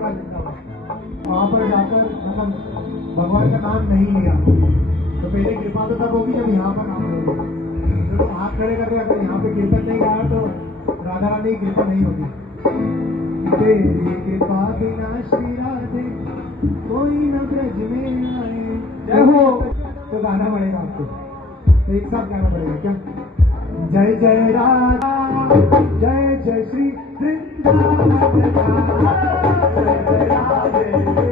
का वृंदावन, वहां पर जाकर मतलब भगवान का नाम नहीं लिया तो पहले कृपा तो तब होगी जब यहाँ पर नाम होगी। तो हाथ खड़े करके अगर यहाँ पे कीर्तन नहीं गाया तो राधा रानी की कृपा नहीं होगी। तेरी कृपा बिना श्री राधे कोई न ब्रज में आए। जय हो तो गाना पड़ेगा आपको, तो एक साथ गाना पड़ेगा क्या? जय जय राधा जय जय श्री वृंदावन जय जय राधे जय